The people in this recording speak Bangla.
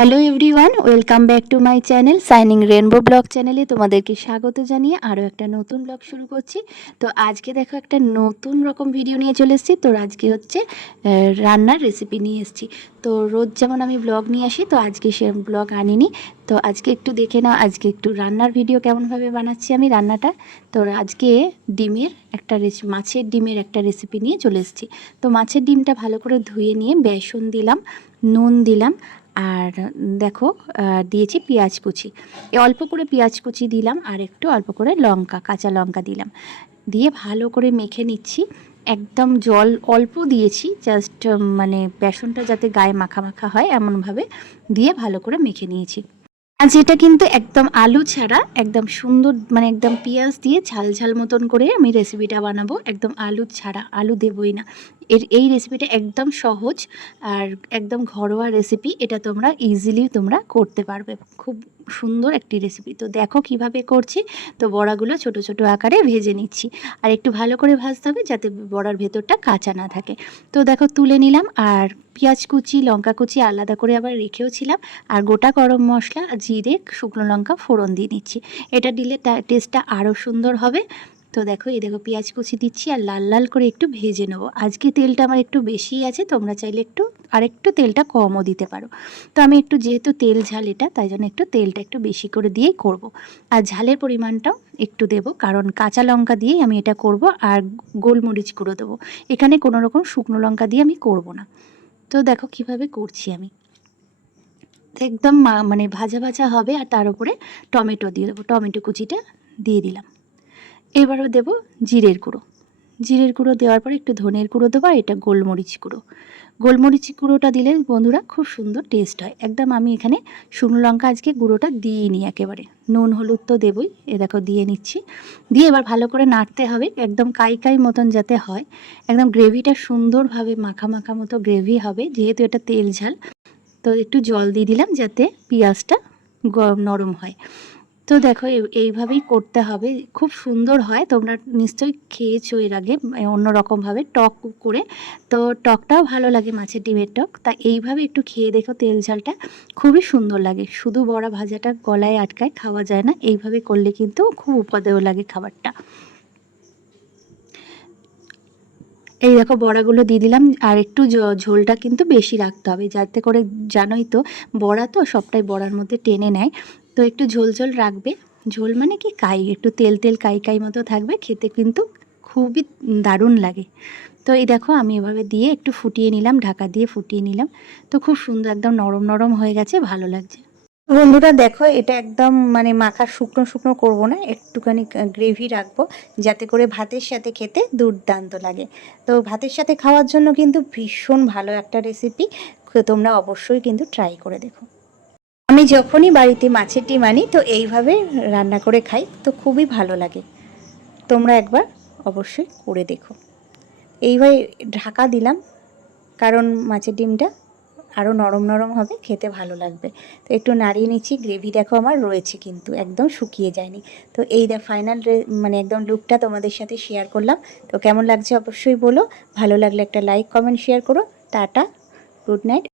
Hello everyone, welcome back to my channel shining rainbow blog চ্যানেলে তোমাদেরকে স্বাগত জানিয়ে আরও একটা নতুন ব্লগ শুরু করছি। তো আজকে দেখো একটা নতুন রকম ভিডিও নিয়ে চলে এসেছি। তো আজকে হচ্ছে রান্নার রেসিপি নিয়ে এসেছি। তো রোজ যেমন আমি ব্লগ নিয়ে আসি, তো আজকে সে ব্লগ আনিনি। তো আজকে একটু দেখে নাও, আজকে একটু রান্নার ভিডিও কেমনভাবে বানাচ্ছি আমি রান্নাটা। তো আজকে ডিমের একটা রেসিপি মাছের ডিমের একটা রেসিপি নিয়ে চলে এসেছি। তো মাছের ডিমটা ভালো করে ধুয়ে নিয়ে বেসন দিলাম, নুন দিলাম আর দেখো দিয়েছি পেঁয়াজ কুচি। অল্প করে পেঁয়াজ কুচি দিলাম আর একটু অল্প করে লঙ্কা, কাঁচা লঙ্কা দিলাম। দিয়ে ভালো করে মেখে নিচ্ছি। একদম জল অল্প দিয়েছি, জাস্ট মানে বেসনটা যাতে গায়ে মাখা মাখা হয় এমনভাবে। দিয়ে ভালো করে মেখে নিয়েছি। আজ এটা কিন্তু একদম আলু ছাড়া, একদম সুন্দর মানে একদম পেঁয়াজ দিয়ে ঝাল ঝাল মতন করে আমি রেসিপিটা বানাবো, একদম আলু ছাড়া, আলু দেবই না। এর, এই রেসিপিটা একদম সহজ আর একদম ঘরোয়া রেসিপি এটা তোমরা ইজিলি তোমরা করতে পারবে। খুব সুন্দর একটি রেসিপি তো দেখো কীভাবে করছি। তো বড়াগুলো ছোট ছোট আকারে ভেজে নিচ্ছি। আর একটু ভালো করে ভাজতে হবে যাতে বড়ার ভেতরটা কাঁচা না থাকে। তো দেখো তুলে নিলাম আর পেঁয়াজ কুচি, লঙ্কা কুচি আলাদা করে আবার রেখেও ছিলাম আর গোটা গরম মশলা, জিরে, শুকনো লঙ্কা ফোড়ন দিয়ে নিচ্ছি। এটা দিলে টেস্টটা আরও সুন্দর হবে। তো দেখো, এই দেখো পেঁয়াজ কুচি দিচ্ছি আর লাল লাল করে একটু ভেজে নেব। আজকে তেলটা আমার একটু বেশিই আছে, তোমরা চাইলে একটু, আর একটু তেলটা কমও দিতে পারো। তো আমি একটু যেহেতু তেল ঝাল এটা, তাই জন্য একটু তেলটা একটু বেশি করে দিয়েই করব। আর ঝালের পরিমাণটাও একটু দেব, কারণ কাঁচা লঙ্কা দিয়েই আমি এটা করব আর গোলমরিচ গুঁড়ো দেবো। এখানে কোনো রকম শুকনো লঙ্কা দিয়ে আমি করব না। তো দেখো কীভাবে করছি আমি। একদম মানে ভাজা ভাজা হবে আর তার উপরে টমেটো দিয়ে দেবো, টমেটো কুচিটা দিয়ে দিলাম। এবারও দেবো জিরের গুঁড়ো। জিরের গুঁড়ো দেওয়ার পরে একটু ধনের গুঁড়ো দেবো এটা গোলমরিচ গুঁড়ো। গোলমরিচ গুঁড়োটা দিলে বন্ধুরা খুব সুন্দর টেস্ট হয়। একদম আমি এখানে শুকনো লঙ্কা আজকে গুঁড়োটা দিইনি একেবারে। নুন, হলুদ তো দেবই। এ দেখো দিয়ে নিচ্ছি। দিয়ে এবার ভালো করে নাড়তে হবে একদম কাই কাই মতন যাতে হয়। একদম গ্রেভিটা সুন্দরভাবে মাখা মাখা মতো গ্রেভি হবে, যেহেতু এটা তেল ঝাল। তো একটু জল দিয়ে দিলাম যাতে পেঁয়াজটা নরম হয়। তো দেখো এই- এইভাবেই করতে হবে। খুব সুন্দর হয়, তোমরা নিশ্চয়ই খেয়েছো এর আগে অন্য রকমভাবে টক করে। তো টকটাও ভালো লাগে, মাছের ডিমের টক। তা এইভাবে একটু খেয়ে দেখো তেল ঝালটা, খুবই সুন্দর লাগে। শুধু বড়া ভাজাটা গলায় আটকায় খাওয়া যায় না, এইভাবে করলে কিন্তু খুব উপাদেয় লাগে খাবারটা। এই দেখো, বড়াগুলো দিয়ে দিলাম, আর একটু ঝোলটা কিন্তু বেশি রাখতে হবে। যাতে করে, জানোই তো, বড়া তো সবটাই বড়ার মধ্যে টেনে নেয়। তো একটু ঝোল ঝোল রাখবে। ঝোল মানে কি? কাই, একটু তেল তেল কাই কাই মতো থাকবে, খেতে কিন্তু খুবই দারুণ লাগে। তো এই দেখো, আমি এভাবে দিয়ে একটু ফুটিয়ে নিলাম, ঢাকা দিয়ে ফুটিয়ে নিলাম। তো খুব সুন্দর একদম নরম নরম হয়ে গেছে, ভালো লাগছে। বন্ধুরা, দেখো, এটা একদম মানে মাখা শুকনো শুকনো করব না, একটুখানি গ্রেভি রাখব, যাতে করে ভাতের সাথে খেতে দুর্দান্ত লাগে। তো ভাতের সাথে খাওয়ার জন্য কিন্তু ভীষণ ভালো একটা রেসিপি তোমরা অবশ্যই কিন্তু ট্রাই করে দেখো। আমি যখনই বাড়িতে মাছের ডিম আনি, তো এইভাবে রান্না করে খাই, তো খুবই ভালো লাগে। তোমরা একবার অবশ্যই করে দেখো। এইভাবে ঢাকা দিলাম, কারণ মাছের ডিমটা আরও নরম নরম হবে, খেতে ভালো লাগবে। তো একটু নাড়িয়ে নিচ্ছি, গ্রেভি দেখো আমার রয়েছে কিন্তু, একদম শুকিয়ে যায়নি। তো এই দেখ ফাইনাল মানে একদম লুকটা তোমাদের সাথে শেয়ার করলাম। তো কেমন লাগছে অবশ্যই বলো। ভালো লাগলে একটা লাইক কমেন্ট শেয়ার করো। Tata good night